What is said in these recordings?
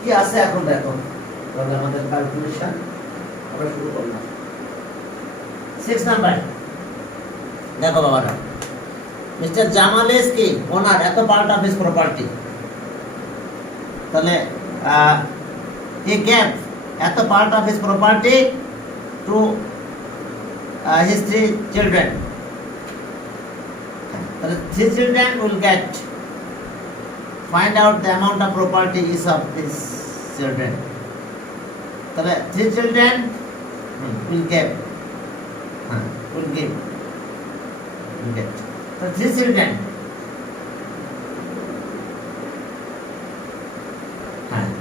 কি আছে এখন দেখো, তাহলে আমাদের ক্যালকুলেশন আমরা শুরু করলাম। 6 নাম্বার দেখো বাবারা, মিস্টার জামাল ইজ কি ওনার এত পার্ট অফ হিজ প্রপার্টি, তাহলে he gave এত part of his property two his 3 children, তাহলে 3 children will get, find out the amount of property is of these children, তাহলে 3 children will give, will give, will get, so 3 children,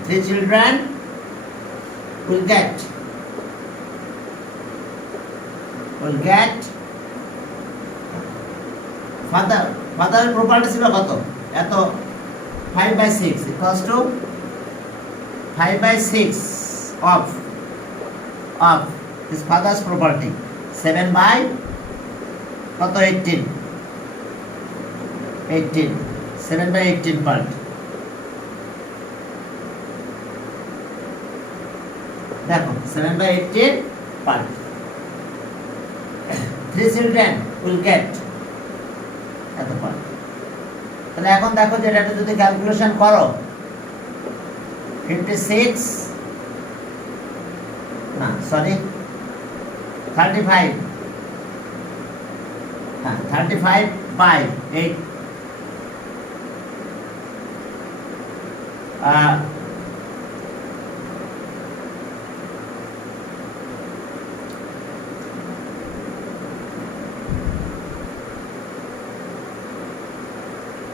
3 children will get father property ছিল কত, এত 5/6 equals to 5/6 of his father's property, 7 by কত 18, 7/18 part, দেখো 7/18 part, 3 children will get এত part. তাহলে এখন দেখো যে এটা যদি ক্যালকুলেশন করো 56 না সরি 35, 35/8,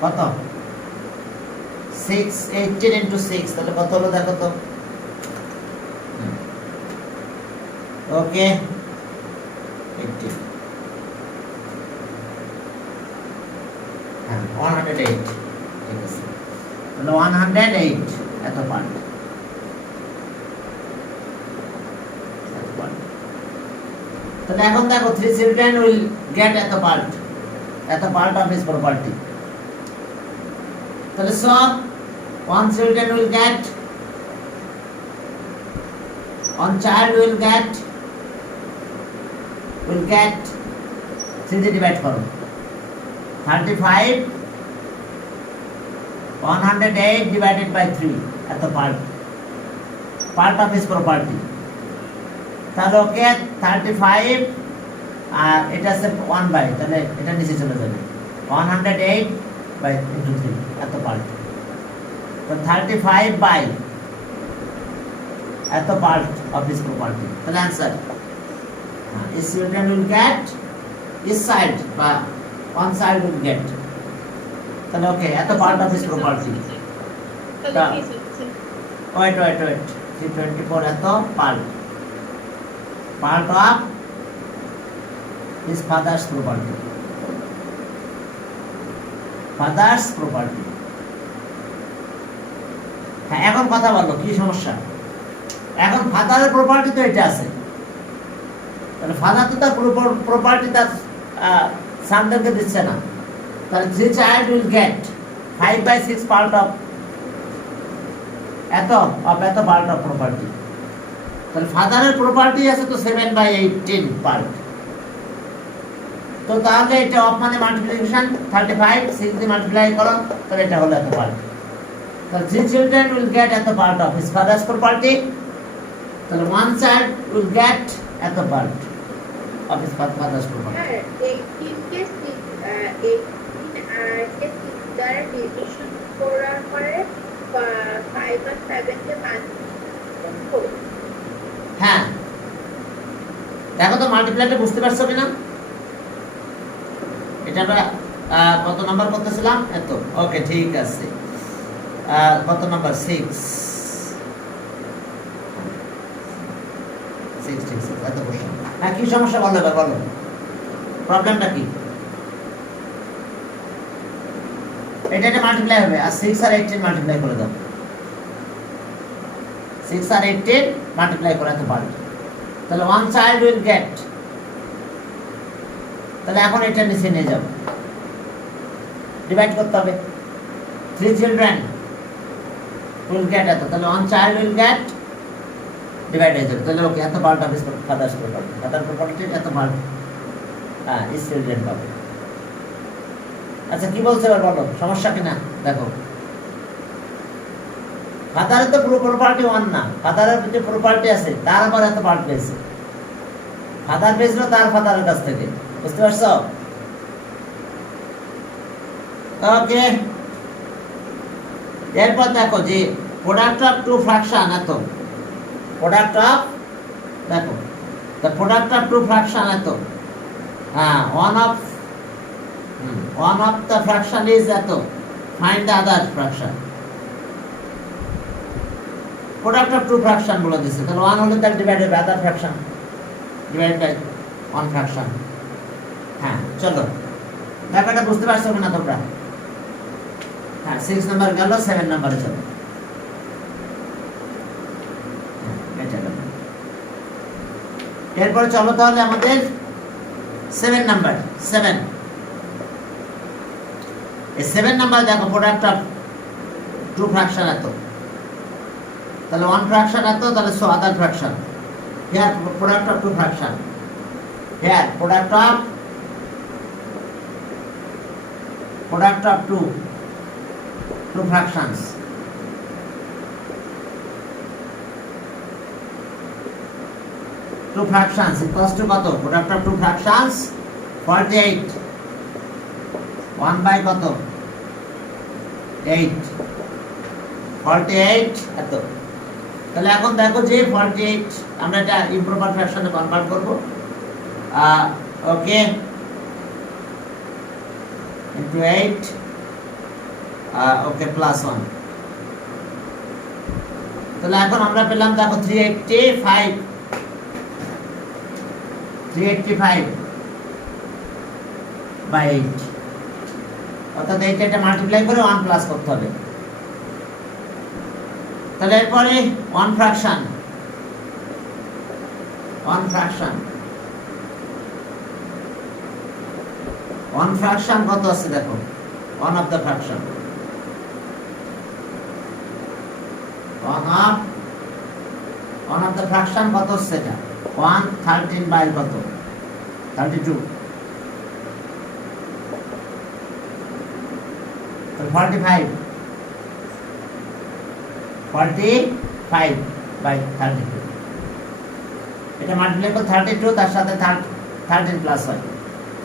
কত 6, 18 into 6, তাহলে কত হলো দেখো তো, ওকে 18, 108, ঠিক আছে, তাহলে 108 এত পার্ট, তাহলে এখন দেখো 3 children will get এত পার্ট of his property, তাহলে সব 1 children will get, 1 child will get 3 দিয়ে ডিভাইড করো, 35 108 divided by 3 এত পার্ট অফ হিজ প্রপার্টি, তাহলে ওকে 35 আর এটা আছে 1 বাই, তাহলে এটা নিচে চলে যাবে 108 by into 3 এত পার্ট, তো 35 by এত পার্ট অফ হিজ প্রপার্টি, তাহলে answer his children will get, his side বা one side will get, তাহলে ওকে এত part of his property, weight 324 এত part of his father's property, হ্যাঁ এখন কথা বলো কি সমস্যা, এখন ফাদারের প্রপার্টি তো এটা আছে, তাহলে ফাদার তো তার প্রপার্টি তার সন্তানকে দিচ্ছে না, তাহলে 3 child will get 5/6 part of এত পার্ট অফ প্রপার্টি, তাহলে ফাদারের প্রপার্টি আছে তো 7/18 পার্ট, তো তাহলে এটা অফ মানে মাল্টিপ্লিকেশন 35 6 দিয়ে মাল্টিপ্লাই করো, তাহলে এটা হলো এত পার্ট, তাহলে 3 children will get এত part of his father's property, তাহলে 1 child will get এত part of his father's property, 18 কে 6 দ্বারা ডিভিশন করার পরে 5 আর 7 কে মাল্টিপ্লাই করো, হ্যাঁ দেখো তো মাল্টিপ্লাইটা বুঝতে পারছো কিনা, এটা আমরা কত নাম্বার করতেছিলাম এত, ওকে ঠিক আছে, কত নাম্বার 6 এত বসে, হ্যাঁ কি সমস্যা বলো এবার বলো, প্রবলেমটা কি, এটা মাল্টিপ্লাই হবে আর 6 আর 18 মাল্টিপ্লাই করে দাও, 6 আর 18 মাল্টিপ্লাই করে এত পার্ট, তাহলে 1 child will get, তাহলে এখন এটা নিচে নিয়ে যাও, ডিভাইড করতে হবে 3 children will get এত, তাহলে one child will get divide হয়ে যাবে, তাহলে ওকে এত part of father's property, father প্রপার্টির এত পার্ট চিলড্রেন পাবে। আচ্ছা কি বলছে এবার বলো, সমস্যা কিনা দেখো। ফাদারের তো পুরো প্রপার্টি ওয়ান না, ফাদারের যে প্রপার্টি আছে তার আবার এত পার্ট পেয়েছে, ফাদার পেয়েছিল তার ফাদারের কাছ থেকে, বুঝতে পারছো? ওকে, এরপর দেখো যে প্রোডাক্ট অফ টু ফ্র্যাকশন এত, প্রোডাক্ট অফ দেখো the product of two fraction এত, হ্যাঁ one of the fraction is এত, find the other fraction, product of two fraction বলে দিছে, তাহলে one হলে তার divided by other fraction divided by one fraction. হ্যাঁ চলো দেখো এটা বুঝতে পারছো কিনা তোমরা? হ্যাঁ 6 নাম্বার গেল, 7 নাম্বারে চলো। এরপর চলো তাহলে আমাদের 7 নাম্বার, 7 এই 7 নাম্বার দেখো প্রোডাক্ট অফ টু ফ্র্যাকশন এত, তাহলে ওয়ান ফ্র্যাকশন এত, তাহলে so other fraction, here product of two fractions, here product of two fractions, two fractions equals to কত? Product of two fractions 48, 1 by কত? 8, 48 এত। তাহলে এখন দেখো যে 48 আমরা এটা ইমপ্রপার ফ্র্যাকশনে কনভার্ট করব, ওকে, ইনটু 8, ওকে প্লাস 1, তাহলে এখন আমরা পেলাম দেখো 385 বাই 8, অর্থাৎ এটা মাল্টিপ্লাই করে 1 প্লাস করতে হবে। তাহলে এরপরে ওয়ান ফ্র্যাকশন কত আছে দেখো, one of the fraction, one of the fraction কত হচ্ছে এটা? 113 বাই কত? 32, 45 বাই 32, এটা মাল্টিপ্লাই করে 32 তার সাথে 13 প্লাস হয়,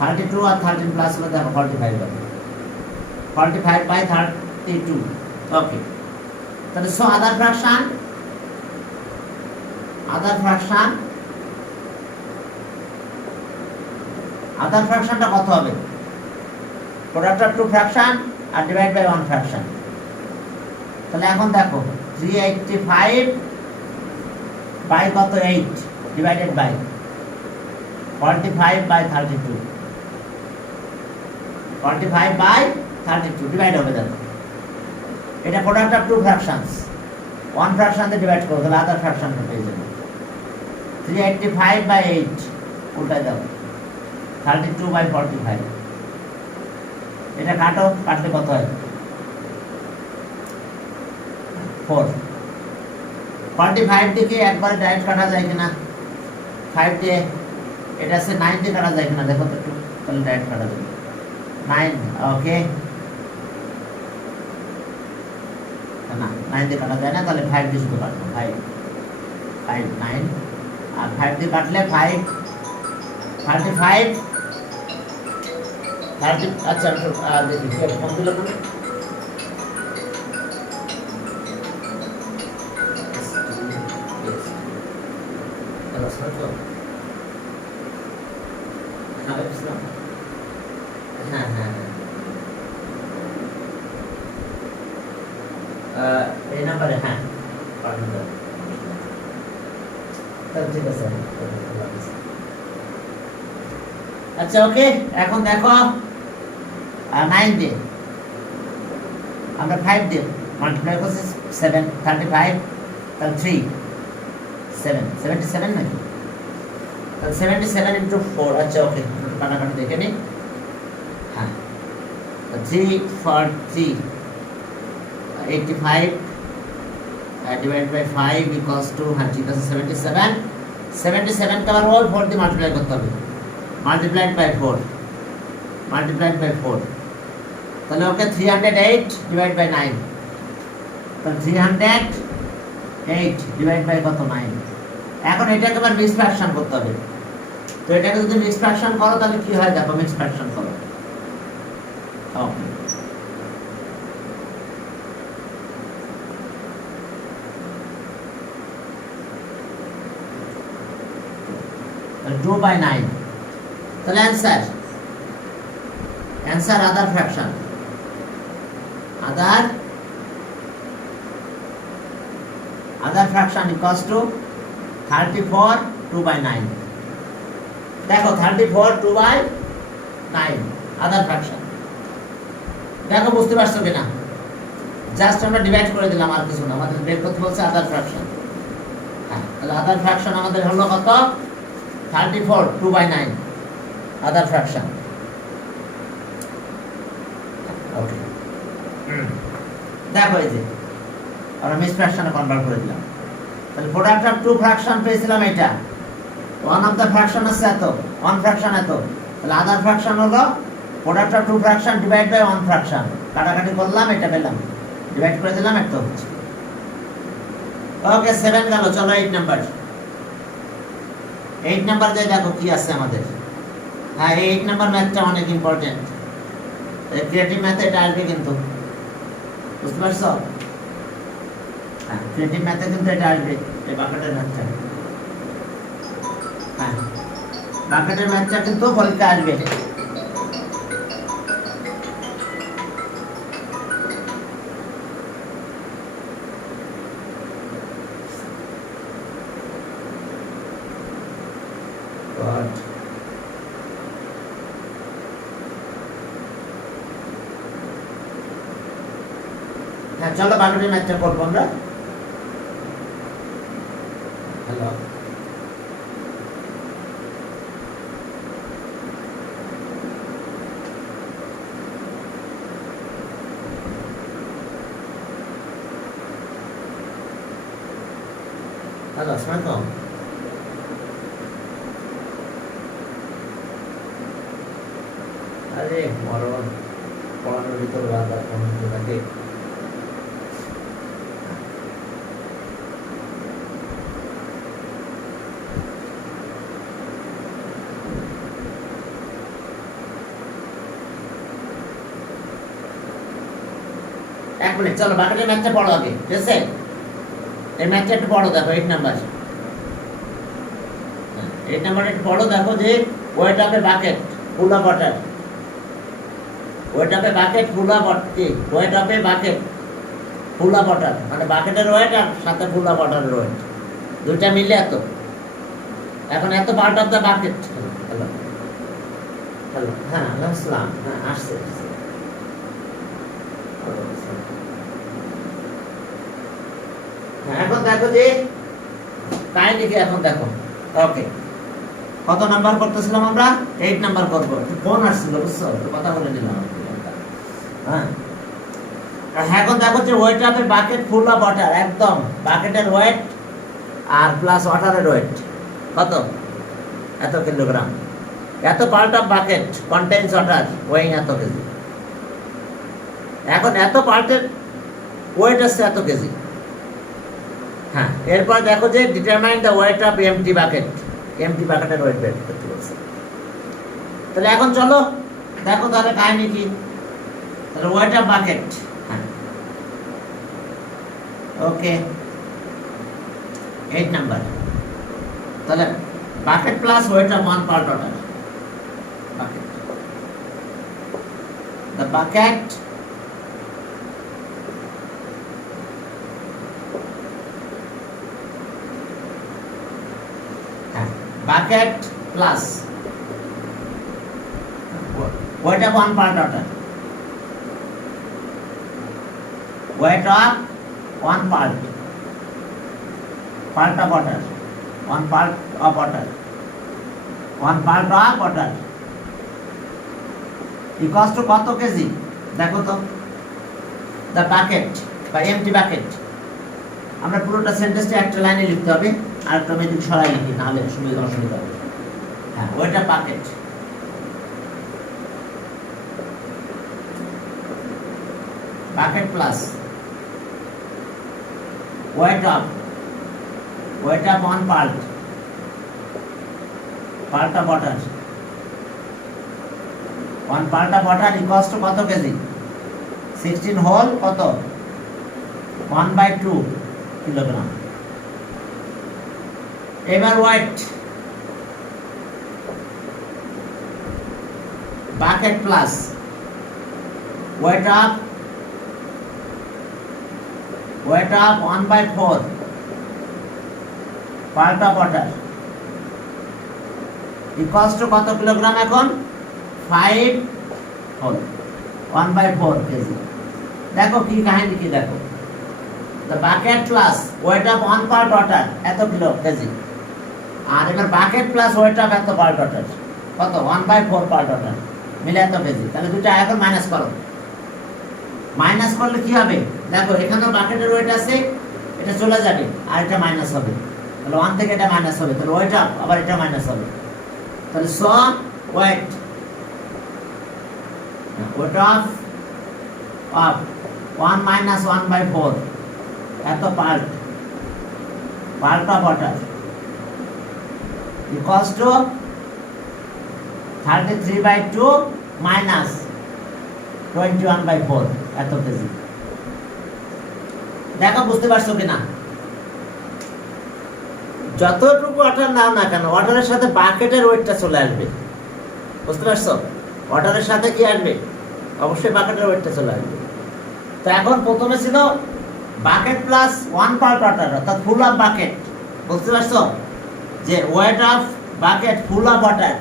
32 আর 13 প্লাস হলে দেখো 45 হবে, 45 বাই 32, ওকে। তাহলে সো আদার ফ্র্যাকশনটা কত হবে? প্রোডাক্ট অফ টু ফ্র্যাকশন আর ডিভাইড বাই ওয়ান ফ্র্যাকশন। তাহলে এখন দেখো 385 বাই কত? 8 divided by 45 by 32, 45 by 32 divide হবে দেখো, এটা product of two fractions, one fraction দিয়ে ডিভাইড করো তাহলে আদার ফ্র্যাকশনটা পেয়ে যাবে। 385 বাই 8 উল্টায় দাও, 32 বাই 45, এটা কাটলে কত হয়? 4, 45 থেকে একবারে ডাইরেক্ট কাটা যায় কিনা? 5 দিয়ে, এটা আছে 9 দিয়ে কাটা যায় কিনা দেখো তো একটু, তাহলে ডাইরেক্ট কাটা যাবে 9, ওকে, না 9 দিয়ে কাটা যায় না, তাহলে 5 দিয়ে শুধু কাটবো, 5 9, আর 5 দিয়ে কাটলে 5 35 30, আচ্ছা দেখি কম দিল না, এই নাম্বারে, হ্যাঁ ঠিক আছে। আচ্ছা ওকে, এখন দেখো 9 দিয়ে আমরা 5 দিয়ে মাল্টিপ্লাই করছি 7, 35 তাহলে 3, 77 নাকি? তাহলে 77 ইন্টু 4, আচ্ছা ওকে কাটাকাটি দেখে নিই, হ্যাঁ 3 4 3 85 ডিভাইড বাই 5 ইকুয়ালস টু, হ্যাঁ ঠিক আছে 77, 77 কে আবার হোল 4 দিয়ে মাল্টিপ্লাই করতে হবে, মাল্টিপ্লাইড বাই 4, মাল্টিপ্লাইড বাই 4, তাহলে ওকে 308 ডিভাইড বাই 9, তাহলে 308 ডিভাইড বাই কত 9। এখন এটাকে আবার মিক্স ফ্র্যাকশন করতে হবে, তো এটাকে যদি মিক্স ফ্র্যাকশন করো তাহলে কি হয় দেখো, মিক্স ফ্র্যাকশন করো। ওকে, তাহলে 2 বাই 9, তাহলে answer other fraction, other fraction equals to 34 2 by 9। দেখো 34 2 বাই 9 আদার ফ্র্যাকশন। দেখো বুঝতে পারছো কিনা, জাস্ট আমরা ডিভাইড করে দিলাম, আর কিছু না, আমাদের বের করতে বলছে আদার ফ্র্যাকশন। হ্যাঁ, তাহলে আদার ফ্র্যাকশন আমাদের হলো কত, 34 2 বাই 9 আদার ফ্র্যাকশন। ওকে, দেখো এই যে আমরা মিক্স ফ্র্যাকশনে কনভার্ট করে দিলাম, তাহলে প্রোডাক্ট অফ টু ফ্র্যাকশন পেয়েছিলাম এটা, ওয়ান অফ দ্য ফ্র্যাকশন আছে এত, ওয়ান ফ্র্যাকশন এত, তাহলে আদার ফ্র্যাকশন হলো product of two fraction divide by one fraction, কাটাকাটি করলাম, এটা পেলাম, ডিভাইড করে দিলাম, একটা হচ্ছে। ওকে 7 গেল, চলো 8 নাম্বার। 8 নাম্বার যাই দেখো কি আছে আমাদের। হ্যাঁ, এই 8 নাম্বার ম্যাথটা অনেক ইম্পর্টেন্ট, ক্রিয়েটিভ ম্যাথে এটা আসবে কিন্তু, বুঝতে পারছো? হ্যাঁ, ক্রিয়েটিভ ম্যাথে কিন্তু এটা আসবে, এই বাকেটের ম্যাথটা। হ্যাঁ, বাকেটের ম্যাথটা কিন্তু পরীক্ষা আসবে। হ্যাঁ, চলো বাকেটের ম্যাথটা করবো আমরা। হ্যালো, হ্যালো, আসসালামু আরে মরণ পড়ানোর ভিতর বারবার ফোন থাকে। এক মিনিট, চলো বাকেটের ম্যাথটা পড়ো আগে, ঠিক আছে? এই ম্যাথটা একটু পড়ো, দেখো 8 নাম্বার। 8 নাম্বার একটু পড়ো, দেখো যে weight of a bucket full of water, wait of a bucket full of water, wait of a bucket full of water, মানে বাকেটের ওয়েট আর সাথে ফুল অফ ওয়াটারের ওয়েট, দুইটা মিলে এত। এখন এত part of the bucket. Hello hello, হ্যাঁ আসসালাম, হ্যাঁ আসছে। এখন দেখো যে কাহিনী কি, এখন দেখো। ওকে, কত নাম্বার করতেছিলাম আমরা? 8 নাম্বার করবো। ফোন আসছিল, বুঝছো, তো কথা বলে নিলাম। হ্যাঁ, এখন দেখো যে weight of a bucket full of water, একদম বাকেটের ওয়েট আর প্লাস ওয়াটারের ওয়েট কত, এত কিলোগ্রাম। এত part of bucket contains water weighing এত কেজি। এখন এত পার্টের ওয়েট আছে এত কেজি। হ্যাঁ, এরপর দেখো যে determine the weight of empty bucket, empty বাকেটের ওয়েট বের করতে বলছে। তাহলে এখন চলো দেখো তাহলে কাহিনী কি। তাহলে ওয়েট অফ বাকেট, হ্যাঁ ওকে 8 নাম্বার। তাহলে bucket plus weight of one part water, bucket, the bucket bucket plus weight of one part water, weight of one part of water, one part of water, one part of water equals to কত KG? দেখো তো, the bucket বা empty bucket আমরা পুরোটা সেন্টেন্সটা একটা লাইনে লিখতে হবে, আর একটা মেদিক সরাই লিখি, নাহলে অসুবিধা হবে। হ্যাঁ, ওয়েটা bucket, bucket plus weight of one part of water, one part of water equals to কত কেজি? 16 হোল কত? 1/2 কিলোগ্রাম। এবার weight bucket plus weight of 1/4 part of water equals to কত কিলোগ্রাম? এখন 5 হোল 1/4 কেজি। দেখো কি কাহিনী, কি দেখো, the bucket plus weight of 1 part water এত কিলো কেজি, আর এবার বাকেট প্লাস ওয়েট অফ এত পার্ট ওয়াটার কত? 1/4 পার্ট ওয়াটার মিলে এত কেজি। তাহলে দুটো এখন মাইনাস করো, মাইনাস করলে কি হবে? দেখো এখানে বাকেটের ওয়েট আছে, এটা চলে যাবে, আর এটা মাইনাস হবে, তাহলে 1 থেকে এটা মাইনাস হবে, তাহলে ওয়েট অফ আবার এটা মাইনাস হবে, তাহলে সো ওয়েট অফ 1 minus 1/4 এত part of water equals two 33/2 minus 21/4 এত কেজি। দেখো বুঝতে পারছো কিনা? যতটুকু ওয়াটার নাও না কেন, ওয়াটারের সাথে বাকেটের ওয়েটটা চলে আসবে, বুঝতে পারছো? ওয়াটারের সাথে কি আসবে? অবশ্যই বাকেটের ওয়েটটা চলে আসবে। তো এখন প্রথমে ছিল বাকেট প্লাস 1 পার্ট ওয়াটার, অর্থাৎ ফুল অফ বাকেট, বুঝতে পারছো? যে weight of bucket full of water,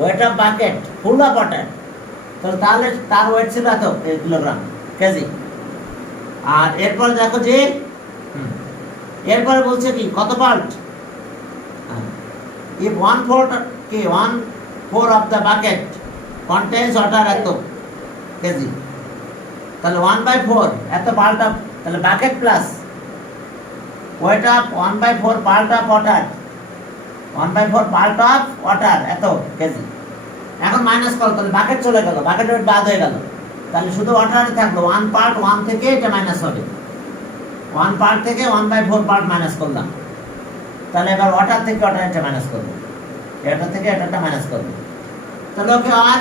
weight of bucket full of water, তাহলে তার ওয়েট ছিল এত কিলোগ্রাম কেজি। আর এরপর দেখো যে এরপরে বলছে কি কত part? if 1/4 of the bucket contains water এত কেজি, তাহলে 1/4 এত পার্ট অফ, তাহলে bucket plus weight of 1/4 part of water, 1/4 part of water এত কেজি। এখন মাইনাস করো, তাহলে বাকেট চলে গেল, বাকেট ওয়েট বাদ হয়ে গেল, তাহলে শুধু ওয়াটারে থাকলো 1 পার্ট, 1 থেকে এটা মাইনাস হবে, 1 পার্ট থেকে 1/4 পার্ট মাইনাস করলাম, তাহলে এবার ওয়াটার থেকে ওয়াটার এটা মাইনাস করবো, এটা থেকে এটা মাইনাস করবো। তাহলে ওকে আর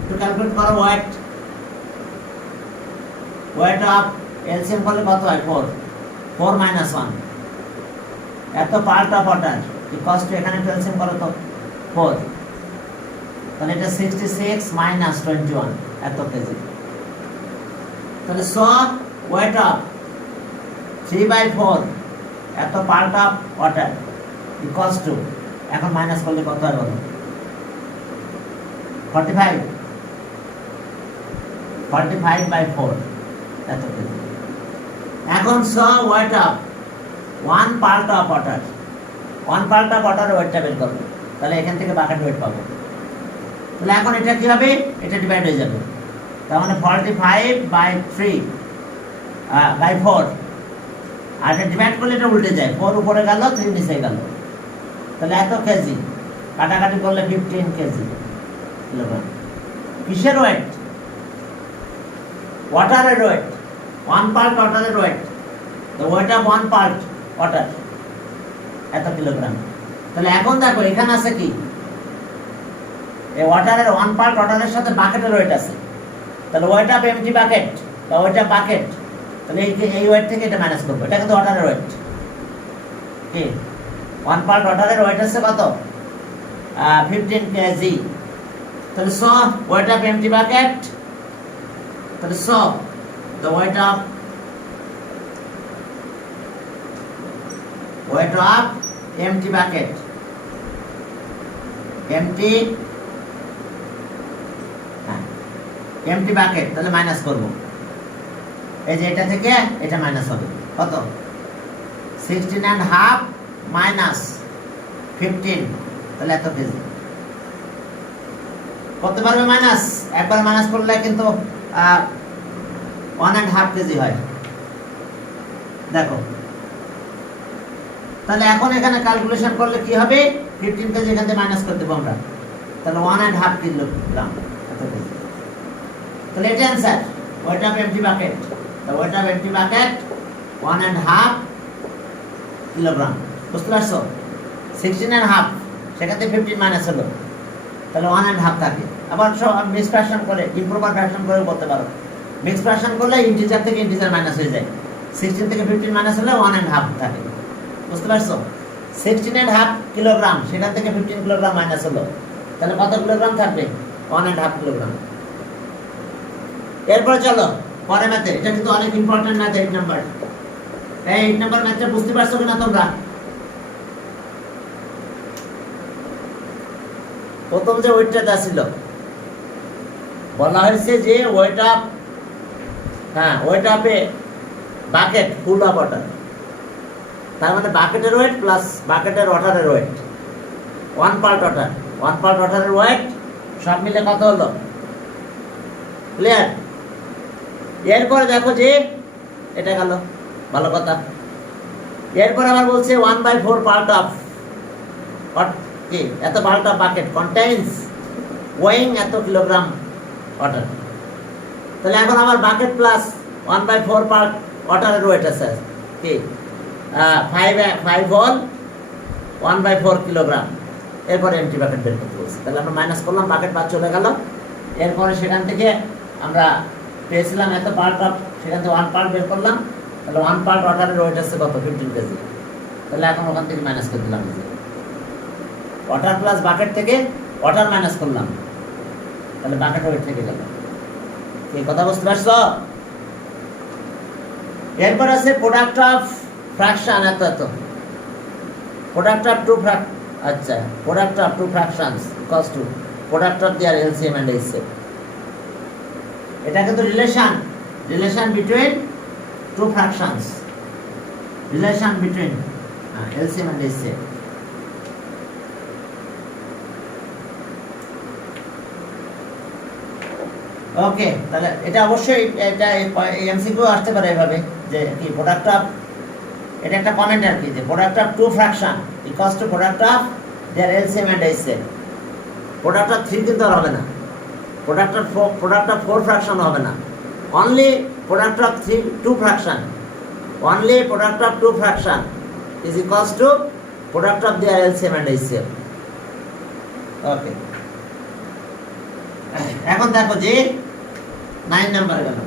একটু ক্যালকুলেট করো, ওয়েট অফ এলসিএম করলে কত হয়? 4 minus 1 এত part of water equals two, এখানে এলসিএম করো তো 4, তাহলে এটা 66 minus 21 এত কেজি। তাহলে সো ওয়েট অফ 3/4 এত part of water equals to, এখন মাইনাস করলে কত হয় বলো? 45/4 এত কেজি। এখন so weight of 1 part of water, 1 part of ওয়াটারের ওয়েটটা বের করবো, তাহলে এখান থেকে বাকেট ওয়েট পাবো। তাহলে এখন এটা কি হবে? এটা ডিভাইড হয়ে যাবে, তার মানে 45/4, আর এটা ডিভাইড করলে এটা উল্টে যায়, 4 উপরে গেল 3 নিচে গেল, তাহলে এত কেজি, কাটাকাটি করলে 15 কেজি কিলোগ্রাম। কিসের ওয়েট? ওয়াটারের ওয়েট, 1 পার্ট ওয়াটারের weight, the weight of 1 part water এত কিলোগ্রাম। তাহলে এখন দেখো এখানে আছে কি, এই ওয়াটারের 1 পার্ট ওয়াটারের সাথে বাকেটের ওয়েট আছে, তাহলে ওয়েট অফ এমটি বাকেট বা ওয়েট অফ বাকেট, তাহলে এই ওয়েট থেকে এটা মাইনাস করবো, এটা কিন্তু ওয়াটারের ওয়েট কি, 1 পার্ট ওয়াটারের ওয়েট আছে কত? 15 কেজি। তাহলে so weight of empty bucket, তাহলে so the weight of empty bucket, empty bucket, তাহলে মাইনাস করব, এই যে এটা থেকে এটা মাইনাস হবে কত? 16.5 minus 15, তাহলে এত কেজি। করতে পারবে মাইনাস? একবার মাইনাস করলে কিন্তু 1.5 কেজি হয়। দেখো তাহলে এখন এখানে ক্যালকুলেশন করলে কি হবে, 15 কেজি এখান থেকে মাইনাস করে দেবো আমরা, তাহলে 1.5 কিলোগ্রাম। তাহলে এটা answer, weight of empty bucket, the weight of empty bucket 1.5 kilogram. বুঝতে পারছো? 16.5 সেখান থেকে 15 মাইনাস হলো, তাহলে 1.5 থাকে। আবার সব মিক্স ফ্র্যাকশন করে, ইমপ্রপার ফ্র্যাকশন করে বলতে পারো। মিক্স ফ্র্যাকশন করলে ইন্টিজার থেকে ইন্টিজার মাইনাস হয়ে যায়, 16 থেকে 15 মাইনাস হলে 1.5 থাকে। বুঝতে পারছো? 16.5 কিলোগ্রাম সেখান থেকে 15 কিলোগ্রাম মাইনাস হলো, তাহলে কত কিলোগ্রাম থাকবে? 1.5 কিলোগ্রাম। এরপরে চলো পরে ম্যাথে, এটা কিন্তু অনেক ইম্পর্টেন্ট ম্যাথ। 8 নাম্বার, এই 8 নাম্বার ম্যাথটা বুঝতে পারছো কিনা তোমরা? প্রথম যে ওয়েটটা ছিল বলা হয়েছে যে ওয়েট অফ, হ্যাঁ weight of a bucket full of water, তার মানে বাকেটের ওয়েট প্লাস বাকেটের ওয়াটারের ওয়েট, 1 পার্ট ওয়াটার, 1 পার্ট ওয়াটারের ওয়েট সব মিলে কত হলো? ক্লিয়ার? এরপরে দেখো যে এটা গেল, ভালো কথা। এরপর আবার বলছে 1/4 পার্ট অফ কি, এত part of bucket contains weighing এত কিলোগ্রাম ওয়াটার। তাহলে এখন আবার বাকেট প্লাস 1/4 পার্ট ওয়াটারের ওয়েট আছে কি 5 হল 1/4 কিলোগ্রাম। এরপরে এমটি বাকেট বের করতে বলছে, তাহলে আমরা মাইনাস করলাম, বাকেট বাদ চলে গেল। এরপরে সেখান থেকে আমরা পেয়েছিলাম এত পার্ট অফ, সেখান থেকে 1 পার্ট বের করলাম, তাহলে 1 পার্ট ওয়াটারের ওয়েট আছে কত? 15 কেজি। তাহলে এখন ওখান থেকে মাইনাস করে দিলাম, ওয়াটার প্লাস বাকেট থেকে ওয়াটার মাইনাস করলাম, তাহলে বাকেট ওয়েট থেকে গেল। এই কথা বুঝতে পারছো? এরপর আছে প্রোডাক্ট অফ ফ্র্যাকশন এত এত, প্রোডাক্ট অফ টু আচ্ছা product of two fractions equals to product of their LCM and HCF. এটা কিন্তু relation between two fractions, relation between LCM and HCF. Okay, তাহলে এটা অবশ্যই এটা এমসিকিউ আসতে পারে এভাবে যে কি প্রোডাক্ট অফ, এটা একটা কমেন্ট আর কি, যে product of two fraction equals to product of their LCM and HCF. Product of 3 কিন্তু আর হবে না, প্রোডাক্ট অফ 4 ফ্র্যাকশন হবে না, only product of 2 fraction, only product of 2 fraction is equals to product of their LCM and HCF. Okay, এখন দেখো যে 9 number গেল।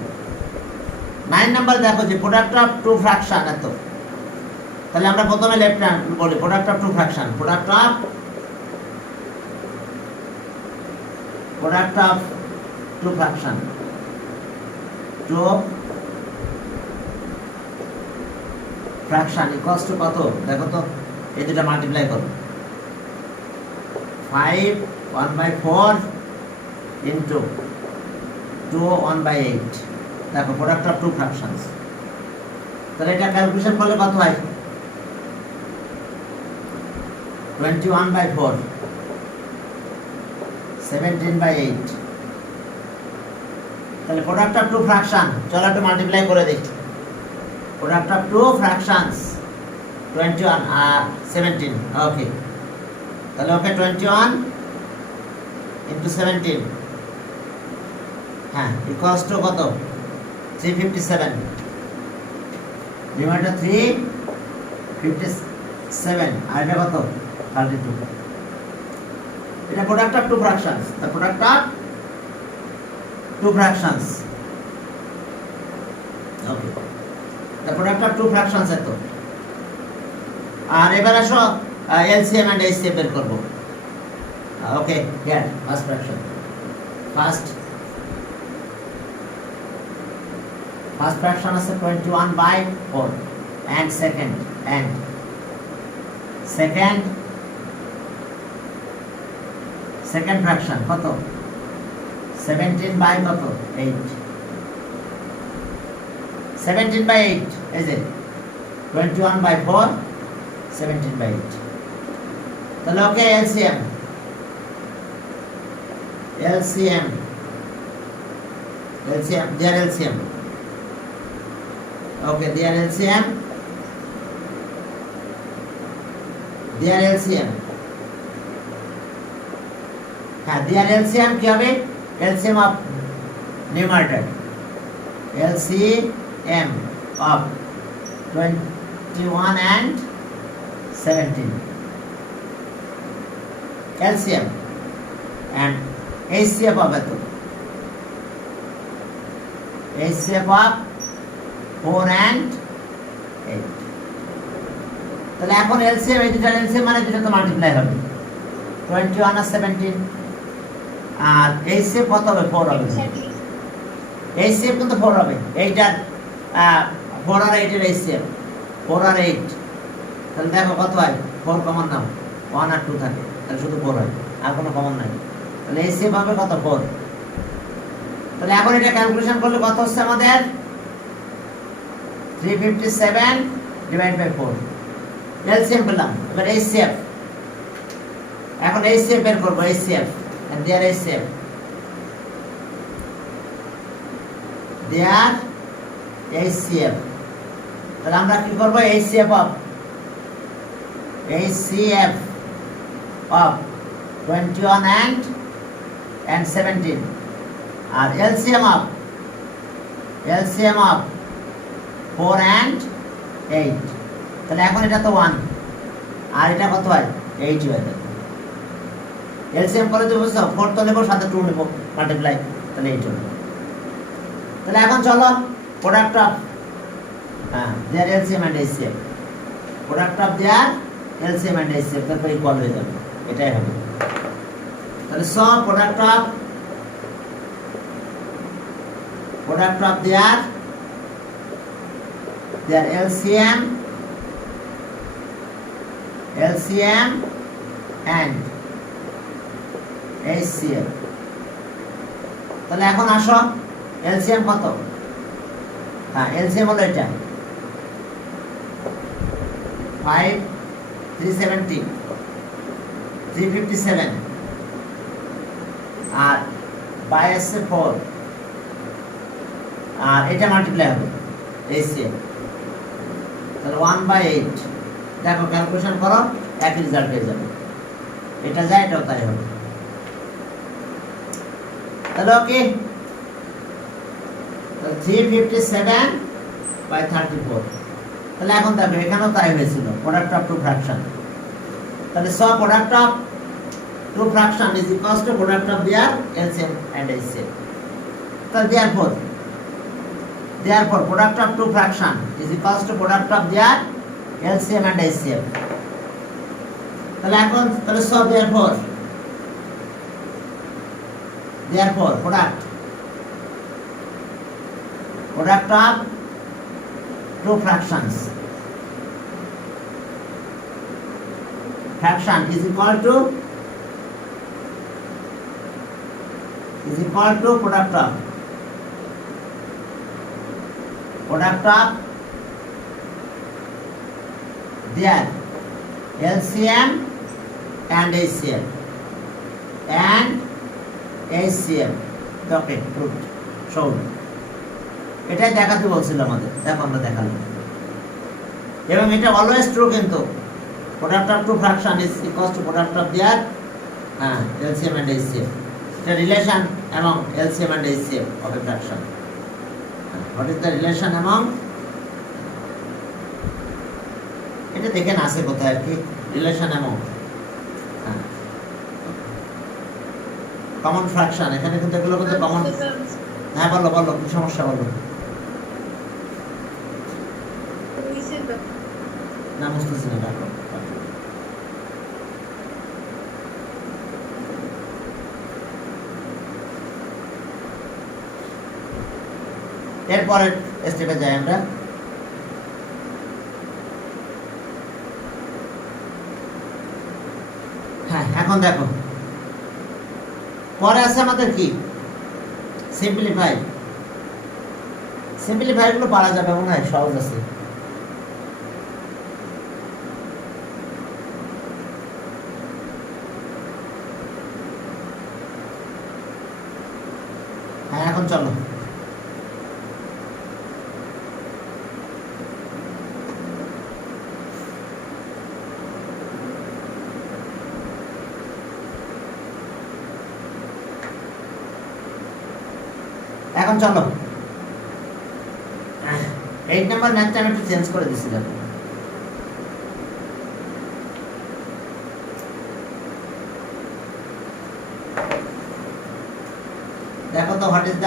9 number দেখো যে প্রোডাক্ট অফ টু ফ্র্যাকশন এত, তাহলে আমরা প্রথমে লেফট হ্যান্ড বলি product of two fraction, product of two fraction, two fraction equals to কত? দেখো তো এই দুটো মাল্টিপ্লাই করো, 5 1/4 ইন্টু 2 1/8। দেখো প্রোডাক্ট অফ টু ফ্র্যাকশনস, তাহলে এটা ক্যালকুলেশন করলে কত হয়? 21/4, 17/8। তাহলে প্রোডাক্ট অফ টু ফ্র্যাকশন, চলো একটু মাল্টিপ্লাই করে দিই। প্রোডাক্ট অফ টু ফ্র্যাকশনস 21 আর 17, ওকে, তাহলে ওকে 21 ইন্টু 17, হ্যাঁ ইকুয়ালস টু কত? 357, ডিভাইডেড 357, আর এটা কত? 32। এটা product of two fractions, the product of two fractions, okay, the product of two fractions এত। আর এবার আসো এলসিএম এন্ড এইচসিএফ বের করব। Okay, here first fraction, first fraction আছে 21/4 and second ফ্র্যাকশন কত? 17 কত? 8, 17/8, এই যে 21/4 17/8। তাহলে ওকে, এলসিএম দেয়ার এলসিএম, ওকে, দেয়ার এলসিএম দেয়ার এলসিএম, হ্যাঁ দেয়ার এলসিএম কি হবে? LCM of numerator, LCM of 21 and 17, LCM and HCF হবে তো, HCF of 4 and 8। তাহলে এখন LCM, এই দুটার LCM মানে দুটো তো মাল্টিপ্লাই হবে, 21 আর 17, আর HCF কত হবে? 4 হবে। HCF কিন্তু 4 হবে, এইটার 4 আর 8 এর HCF 4 আর 8, তাহলে দেখো কত হয়? 4 কমন নাও, 1 আর 2 থাকে, তাহলে শুধু 4 হয়, আর কোনো কমন নাই, তাহলে HCF হবে কত? 4। তাহলে এখন এটা ক্যালকুলেশন করলে কত হচ্ছে আমাদের? 357 ডিভাইড বাই 4, এলসিএম পেলাম। এবার HCF, এখন HCF বের করব, HCF and their HCF, their HCF, তাহলে আমরা কি করব? HCF of 21 and 17, R LCM of 4 and 8, তাহলে এখন এটা তো 1 আর এটা কত হয়? 8 হয়ে যাবে। LCM করে দেবো, 4 তো নেবো, সাথে 2 নেবো, মাল্টিপ্লাই, তাহলে 8 হবে। তাহলে এখন চলো product of their LCM and HCF, product of their LCM and HCF, তারপর ইকুয়াল হয়ে যাবে, এটাই হবে। তাহলে সব product of their LCM and HCF, তাহলে এখন আসো LCM কত? হ্যাঁ LCM হলো এটা 5, 370, 357 আর বাই আসছে 4, আর এটা মাল্টিপ্লাই হবে HCF, তাহলে 1/8। দেখো ক্যালকুলেশন করো, একই রেজাল্ট হয়ে যাবে, এটা যায় এটাও তাই হবে। তাহলে ওকে, 357/34, তাহলে এখন দেখো এখানেও তাই হয়েছিল, প্রোডাক্ট অফ টু ফ্র্যাকশন, তাহলে সব product of two fraction is equals to product of their LCM and HCF, তাহলে therefore product of two fraction is equals to product of their LCM and HCF, তাহলে এখন তাহলে সব therefore product of two fractions fraction is equal to product of their LCM and HCF okay good shown, এটাই দেখাতে বলছিল আমাদের, দেখো আমরা দেখালাম, এবং এটা অলওয়েজ ট্রু, কিন্তু product of two fraction is equals to product of their LCM and HCF, এটা রিলেশন এবং LCM and HCF of a fraction. What is the relation among, এটা দেখেন আছে কোথায় আর কি, রিলেশন among কমন ফ্র্যাকশন, এখানে কিন্তু এগুলো কিন্তু কমন। হ্যাঁ বলো বলো, কি সমস্যা বলো। না বুঝতেছি না, ডাকো। এরপরের স্টেপে যাই আমরা। হ্যাঁ এখন দেখো পরে আছে আমাদের কি সিম্পলিফাই গুলো পারা যাবে মনে হয়, সহজ আছে। হ্যাঁ এখন চলো এখন চলো 8 নাম্বার ম্যাথটা আমি একটু চেঞ্জ করে দিছি। দেখো তো what is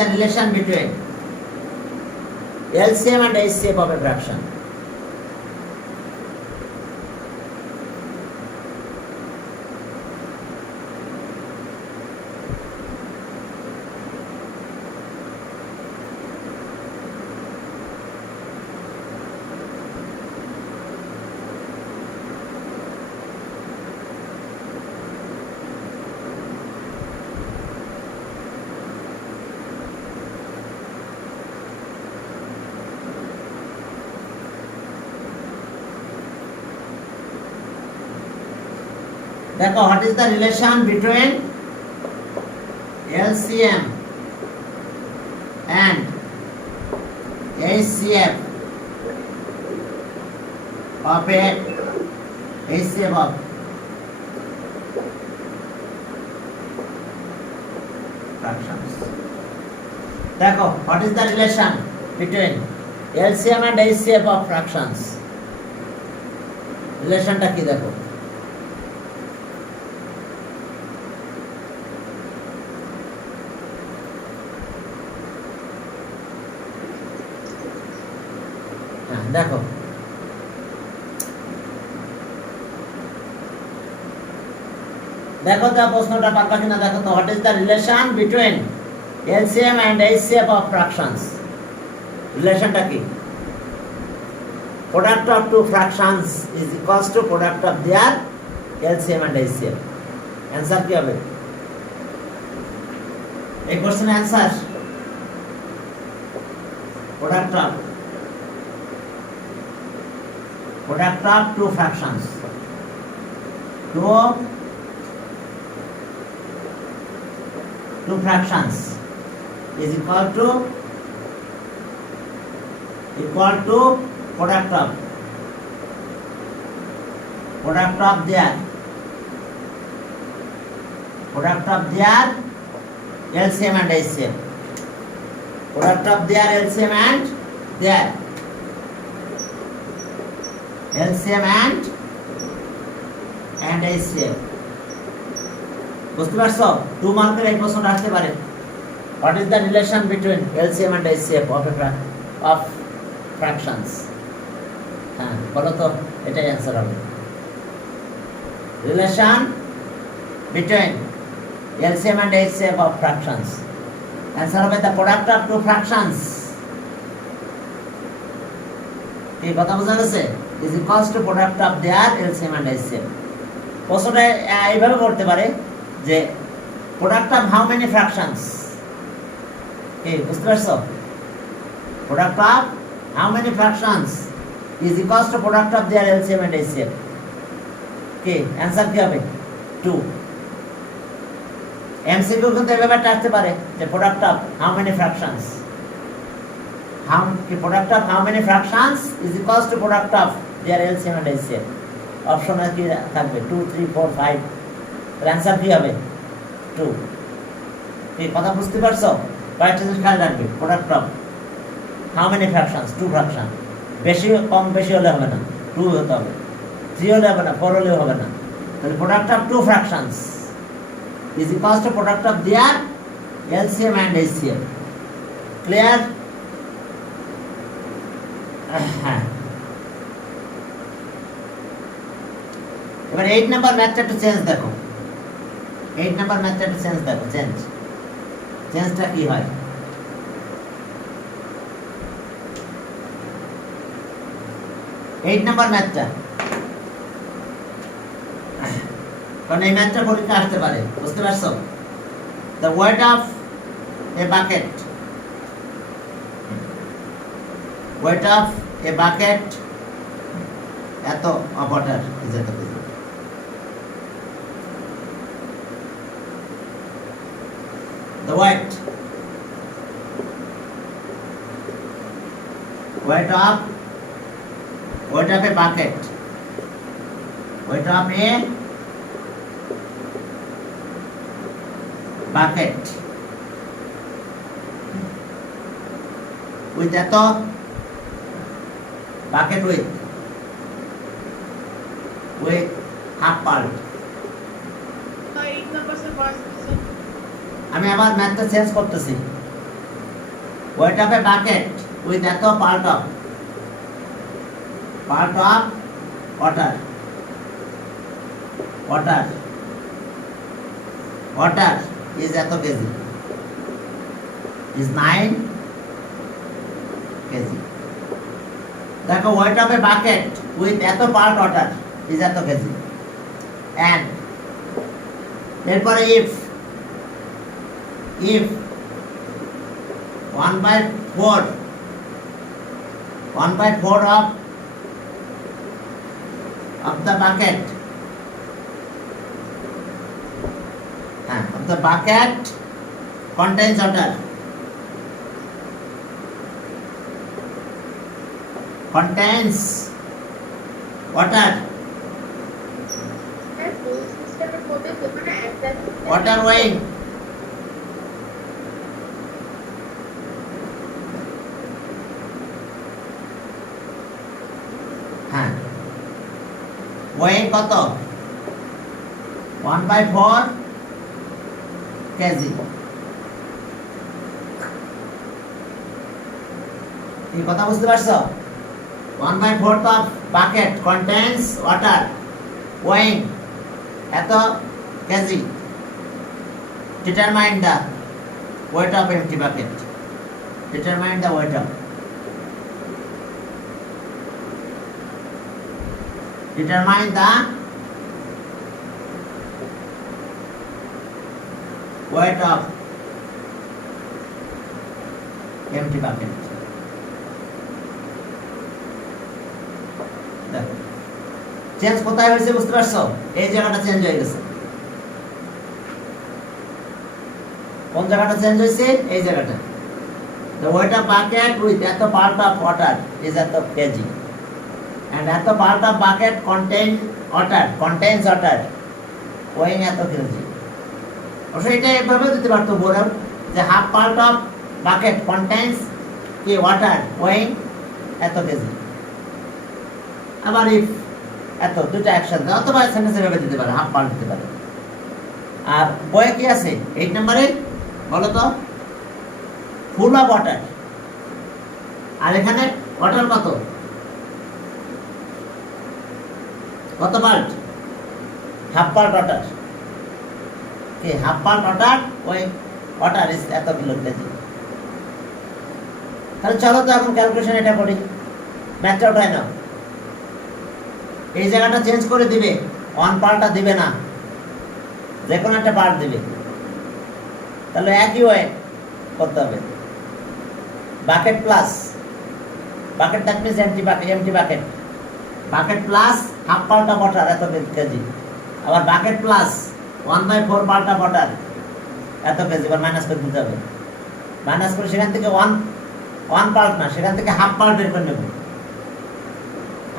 the relation between LCM and HCF of a fraction? দেখো what is the relation between LCM and HCF of a HCF of fractions? দেখো what is the relation between LCM and HCF of fractions? রিলেশনটা কি দেখো? দেখো দেখো তো প্রশ্নটা পারবা কিনা দেখো তো what is the relation between LCM and HCF of fractions? রিলেশনটা কি? Product of two fractions is equals to product of their LCM and HCF. Answer কি হবে এই কোশ্চেনের आंसर? প্রোডাক্ট of two fractions, two fractions is equal to product of their LCM and HCF. Product of their LCM and their LCM and HCF. বুঝতে পারছো? 2 মার্কের এই প্রশ্নটা আসতে পারে। What is the relation between LCM and HCF of fractions? হ্যাঁ বলো তো, এটাই অ্যান্সার হবে। Relation between LCM and HCF of fractions. Answer হবে the product of two fractions. এই কথা বোঝা গেছে? is equals to product of their LCM and HCF. প্রশ্নটা এইভাবে করতে পারে যে product of how many fractions? এই বুঝতে পারছো? product of how many fractions is equals to product of their LCM and HCF. কি आंसर কি হবে? 2. MCQ কিন্তু এইভাবে আসতে পারে যে product of how many fractions? Product of how many fractions is equals to product of their LCM and HCF. Option কি থাকবে? 2, 3, 4, 5. এর आंसर কি হবে? 2. এই কথা বুঝতে পারছো? কয়েকটা জিনিস খেয়াল রাখবে। Product of how many fractions? 2 fraction. বেশি কম বেশি হলে হবে না, 2 হতে হবে। 3 হলে হবে না, 4 হলেও হবে না। তাহলে product of 2 fractions is equals to product of their LCM and HCF. Clear? হ্যাঁ। এবার 8 নাম্বার ম্যাথটা একটু চেঞ্জ দেখো। 8 নাম্বার ম্যাথটা একটু চেঞ্জ দেখো। চেঞ্জটা কি হয়? 8 নাম্বার ম্যাথটা, কারণ এই ম্যাথটা পরীক্ষা আসতে পারে, বুঝতে পারছো? The weight of a bucket, weight of a bucket এত of water is এত KG. The weight weight of a bucket, weight of a bucket with এত bucket with half pulp. तो 8 नंबर से 5 से আমি আবার ম্যাথটা চেঞ্জ করতেছি। weight of a bucket with এত part of water is এত কেজি, is 9 কেজি। দেখো weight of a bucket with এত part water is এত কেজি, and এরপরে if 1/4 of the bucket contains water, है दो सिस्टमेর মধ্যে দোকানে একটা water weighing weighing কত 1/4 কেজি। এই কথা বুঝতে পারছো? 1/4 of bucket contains water weighing এত KG. Determine the weight of empty bucket. Determine the weight of. Determine the weight of empty bucket. দেখো চেঞ্জ কোথায় হয়েছে বুঝতে পারছো? এই জায়গাটা চেঞ্জ হয়ে গেছে। কোন জায়গাটা চেঞ্জ হয়েছে? এই জায়গাটা। The weight of bucket with এত part of water is এত কেজি, and এত part of bucket contains water weighing এত কেজি। অবশ্যই এটা এভাবে দিতে পারতো বললাম যে half part of bucket contains কি water weighing এত কেজি। আবার if এত দুটো একসাথে অথবা সেন্টেন্স এভাবে দিতে পারে, হাফ পার্ট দিতে পারে। আর বয়ে কি আছে 8 নম্বরে বলো তো? ফুল অফ ওয়াটার। আর এখানে ওয়াটার কত পার্ট? Half part water. কি হাফ পার্ট ওয়াটার ওই ওয়াটার ইজ এত কিলো কেজি। তাহলে চলো তো এখন ক্যালকুলেশন এটা করি, ম্যাথটা উঠাই নাও। এই জায়গাটা চেঞ্জ করে দিবে, ওয়ান পার্টটা দিবে না, যে কোনো একটা পার্ট দিবে। তাহলে একই ওয়ে করতে হবে। Bucket plus bucket, that means empty bucket plus half part of water এত কেজি। আবার bucket plus 1/4 part of water এত কেজি। এবার মাইনাস করে দিতে হবে। মাইনাস করে সেখান থেকে ওয়ান পার্ট না, সেখান থেকে হাফ পার্ট বের করে নেব।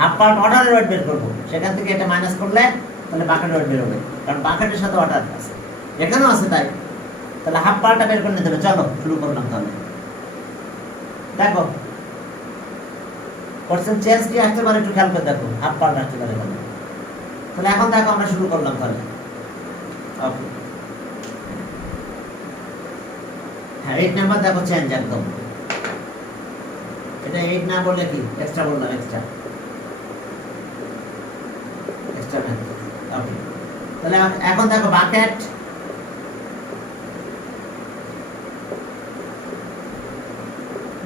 হাফ পার্ট ওয়াটারের ওয়েট বের করবো, সেখান থেকে এটা মাইনাস করলে তাহলে বাকেটের ওয়েট বের হবে, কারণ বাকেটের সাথে ওয়াটার আছে, এখানেও আছে তাই। তাহলে হাফ পার্টটা বের করে নিতে হবে। চলো শুরু করলাম তাহলে। দেখো কোশ্চেন চেঞ্জ কি আসতে পারে একটু খেয়াল করে দেখো, হাফ পার্ট আসতে পারে এখানে। তাহলে এখন দেখো আমরা শুরু করলাম তাহলে। ওকে হ্যাঁ 8 নাম্বার দেখো চেঞ্জ একদম। এটা 8 না বললে কি এক্সট্রা বললাম, এক্সট্রা ওকে। তাহলে এখন দেখো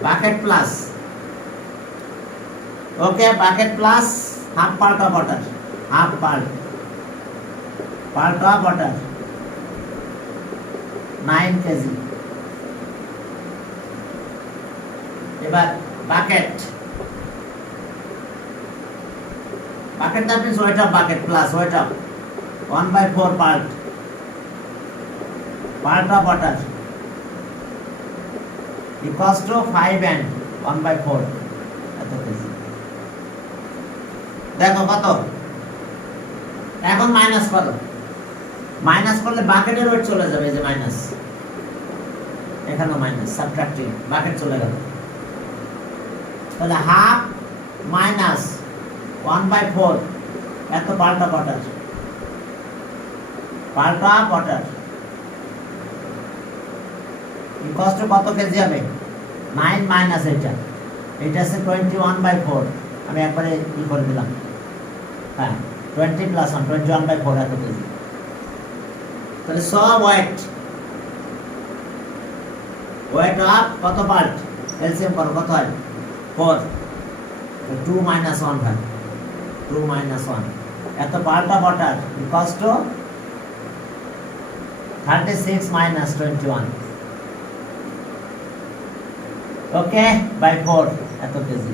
bucket plus okay bucket plus half part of water, half part of water 9 KG. এবার bucket that means weight of bucket plus weight of 1/4 part of water equals to 5 and 1/4 এত KG. দেখো কত, এখন minus করো, minus করলে বাকেটের wait চলে যাবে, এই যে মাইনাস, এখানেও মাইনাস, সাবট্রাক্টিং, বাকেট চলে গেল। তাহলে হাফ মাইনাস 1/4, এত পাল্টা পটার, পাল্টা পটার কষ্ট কত কেজি হবে? 9 মাইনাস এটা, এটা আছে 21/4, আমি একবারে ই করে দিলাম, হ্যাঁ 20 প্লাস 1, 21/4 এত কেজি। তাহলে সব ওয়েট, ওয়েট অফ কত পার্ট, এলসিএম করো কত হয়? 4, 2 মাইনাস 1 হয়, 2 মাইনাস 1, এত পাল্টা পটার কষ্ট 36 মাইনাস 21, ওকে, বাই 4 এত কেজি।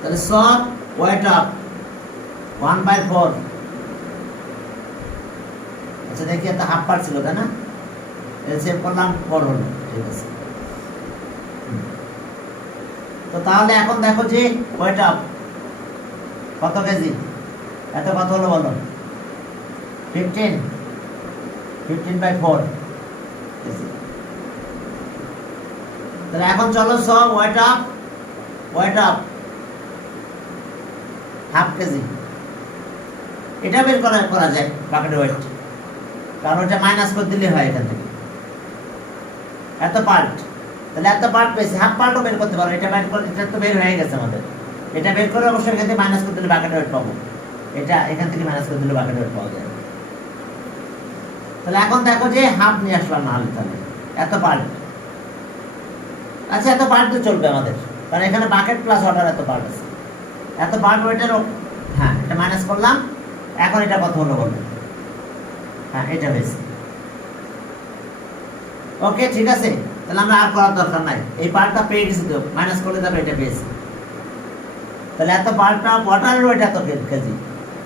তাহলে সব ওয়েট অফ 1/4, আচ্ছা দেখি একটা হাফ পার্ট ছিল তাই না, এলসিএম করলাম 4 হলো, ঠিক আছে। তো তাহলে এখন দেখো যে ওয়েট অফ কত কেজি, এত কত হলো বলো? 15/4 কেজি। তাহলে এখন চলো সব ওয়েট অফ হাফ কেজি, এটা বের করা যায় বাকেট ওয়েট, কারণ ওটা মাইনাস করে দিলে হয় এখান থেকে, এত পার্ট, তাহলে এত পার্ট পেয়েছে, হাফ পার্টও বের করতে পারো, এটা বের করে, এটা তো বের হয়ে গেছে আমাদের, এটা বের করে অবশ্যই এখান থেকে মাইনাস করে দিলে বাকেট ওয়েট পাবো, এটা এখান থেকে মাইনাস করে দিলে বাকেট ওয়েট পাওয়া যায়। তাহলে এখন দেখো যে হাফ নিয়ে আসলাম না হলে, তাহলে এত পার্ট, আচ্ছা এত পার্ট তো চলবে আমাদের, কারণ এখানে বাকেট প্লাস অর্ডার এত পার্ট আছে, এত পার্ট ওয়েটের, হ্যাঁ এটা মাইনাস করলাম, এখন এটা কত হলো বলবো, হ্যাঁ এটা হয়েছে, ওকে ঠিক আছে। তাহলে আমরা আর করার দরকার নাই, এই পার্টটা পেয়ে গেছি, তো মাইনাস করলে যাবে, এটা পেয়েছি। তাহলে এত পাল্টা বটারের ওয়েট এত কেজি,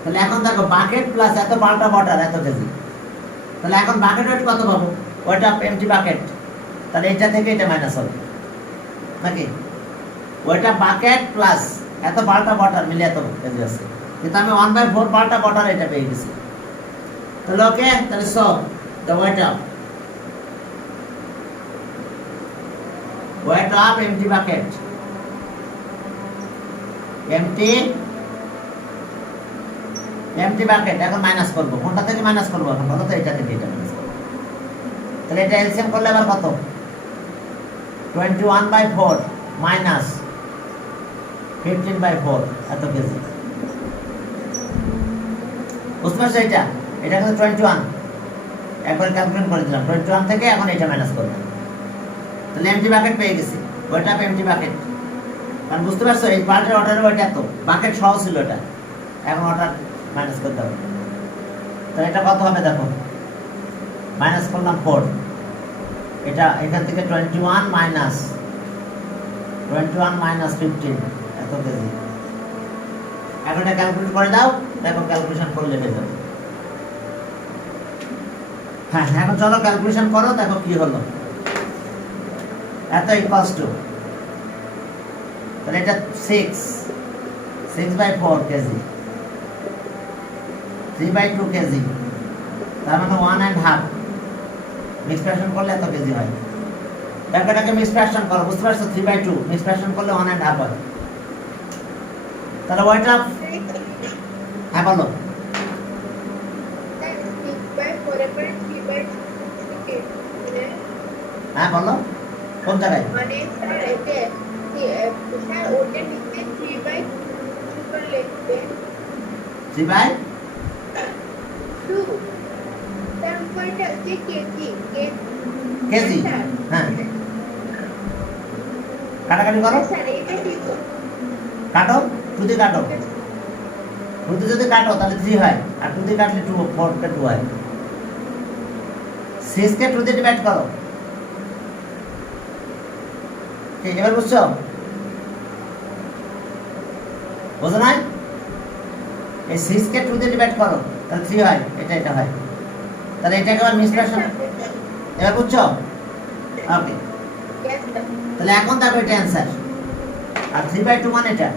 তাহলে এখন দেখো বাকেট প্লাস এত পাল্টা বটার এত কেজি, তাহলে এখন বাকেট ওয়েট কত পাবো? ওয়েট অফ এমটি বাকেট, তাহলে এটা থেকে এটা মাইনাস হবে নাকি, ওয়েট অফ বাকেট প্লাস এত পাল্টা বটার মিলে এত কেজি আছে, কিন্তু আমি 1/4 পাল্টা বটার এটা পেয়ে গেছি। তাহলে ওকে, তাহলে সব the weight of empty bucket, empty bucket, এখন মাইনাস করবো, কোনটা থেকে মাইনাস করবো এখন বলো তো? এটা থেকে এটা মাইনাস করবো, তাহলে এটা এলসিএম করলে আবার কত? 21/4 মাইনাস 15/4 এত কেজি, বুঝতে পারছো? এটা কিন্তু 21, একবার ক্যালকুলেট করে দিলাম, 21 থেকে এখন এটা মাইনাস করবো, তাহলে এমটি বাকেট পেয়ে গেছি, ওয়েট অফ এমটি বাকেট, কারণ বুঝতে পারছো এই পার্টের অর্ডারের ওয়েট এত, বাকেট সহ ছিল এটা, এখন অর্ডার মাইনাস করতে হবে, তো এটা কত হবে দেখো, মাইনাস করলাম 4, এটা এখান থেকে 21 মাইনাস 15 এত কেজি, এখন এটা ক্যালকুলেট করে দাও, দেখো ক্যালকুলেশন করলে হয়ে যাবে। হ্যাঁ এখন চলো ক্যালকুলেশন করো, দেখো কি হলো, এত ইকুয়ালস টু, তাহলে এটা 6/4 কেজি, 3/2 কেজি, তার মানে 1.5, মিক্স ফ্র্যাকশন করলে এত কেজি হয়, দেখো এটাকে মিক্স ফ্র্যাকশন করো, বুঝতে পারছো? 3/2 মিক্স ফ্র্যাকশন করলে 1.5 হয়, তাহলে ওয়েট অফ, হ্যাঁ বলো, হ্যাঁ বলো কোন জায়গায়? মানে স্যার এতে স্যার ওটা নিচে 3/2 করে লিখবে, 3/2 তারপরটা হচ্ছে কেজি, কেজি, হ্যাঁ কাটাকাটি করো, স্যার এটা ঠিক কাটো, 2 দিয়ে কাটো, 2 দিয়ে যদি কাটো তাহলে 3 হয়, আর 2 দিয়ে কাটলে 2, 4 কে 2 হয়, 6 কে 2 দিয়ে ডিভাইড করো, ঠিক এবার বুঝছো? বুঝো না? এই 6 কে 2 দিয়ে ডিভাইড করো, তাহলে 3 হয়, এটা হয়, তাহলে এটাকে আবার মিক্স ফ্র্যাকশন, এবার বুঝছো? ওকে, তাহলে এখন দেখো এটা অ্যান্সার, আর 3/2 মানে এটা।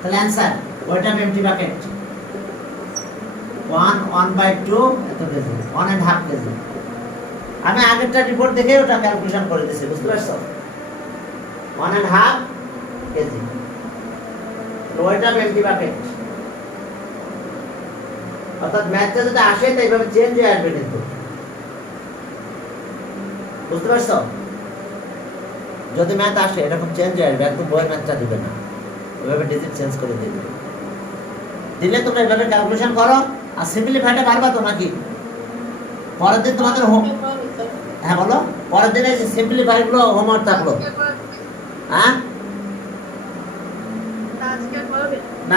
তাহলে answer weight of empty bucket 1/2 এত কেজি, 1.5 কেজি। আমি আগেরটা রিপোর্ট দেখে ওটা ক্যালকুলেশন করে দিয়েছি, বুঝতে পারছো? 1.5 kg weight of empty bucket. অর্থাৎ ম্যাথটা যদি আসে তো এইভাবে চেঞ্জ হয়ে আসবে, কিন্তু বুঝতে পারছো? যদি ম্যাথ আসে এরকম চেঞ্জ হয়ে আসবে, একদম বইয়ের ম্যাথটা দিবে না, এভাবে ডিজিট চেঞ্জ করে দিবে। দিলে তোমরা এভাবে ক্যালকুলেশন করো আর সিম্পলিফাইটা পারবা তো নাকি? পরের দিন তোমাদের হ্যাঁ বলো, পরের দিনে সিম্পলিফাই গুলো হোমওয়ার্ক থাকলো। হ্যাঁ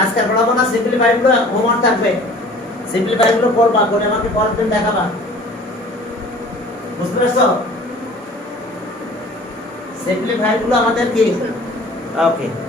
আজকে পড়াবো না, সিম্পলিফাই গুলো হোমওয়ার্ক থাকবে, সিম্পলিফাই গুলো করবা, করে আমাকে পরের দিন দেখাবা, বুঝতে পারছো? সিম্পলিফাই গুলো আমাদের কি ওকে